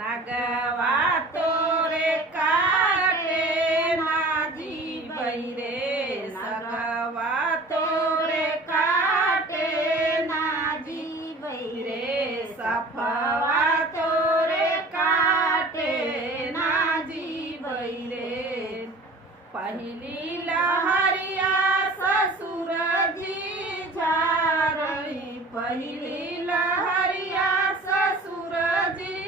नगवा तोरे काटे ना जीवई रे नगवा तोरे काटे ना जीवई रे सफवा तोरे काटे ना जीवई रे पहली लहरिया ससुर जी झारई पहली लहरिया ससुर जी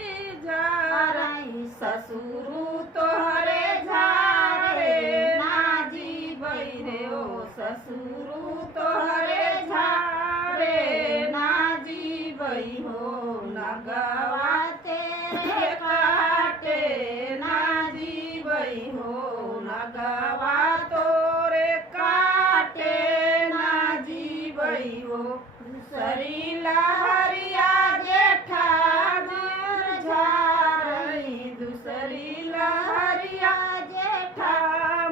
झारई ससुरु तोहरे झारे ना जीवई रे ओ ससुरु तोहरे झारे ना जीवई हो नगवा तेरे काटे ना जीवई हो नगवा तोरे काटे ना जीवई हो दूसरी लहरिया जेठा झारई दूसरी लहरिया जेठा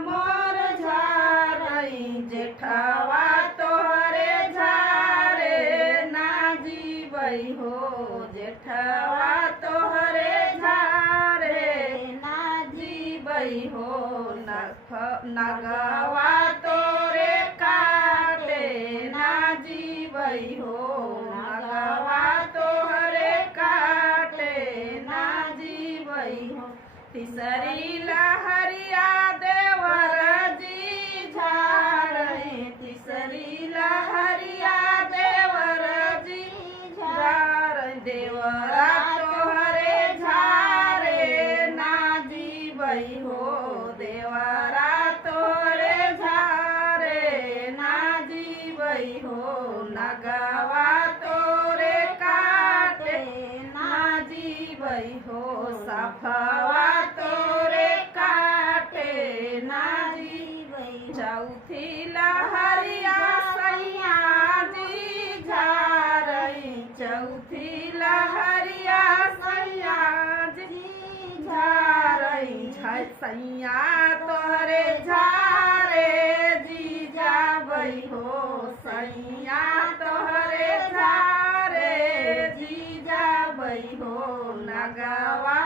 मोर झारई जेठवा तोहरे झारे ना जीवई हो जेठवा तोहरे झारे ना जीवई हो नगवा तोरे काटे ना जीवई हो नगवा तोहरे काटे ना जीवई हो तीसरी लहरिया देवर जी झारई तीसरी लहरिया देवर जी झारई देवरा तोहरे झारे ना जीवई हो देवरा तोहरे झारे ना जीवई हो नगवा तोरे काटे ना जीवई हो सफवा तोरे काटे ना जीवई चौथी लहरिया सैया जी झारई चौथी लहरिया सैया जी झारई सैया तोहरे झारे जी जावई हो सैया तोहरे झारे जी जावई हो नगवा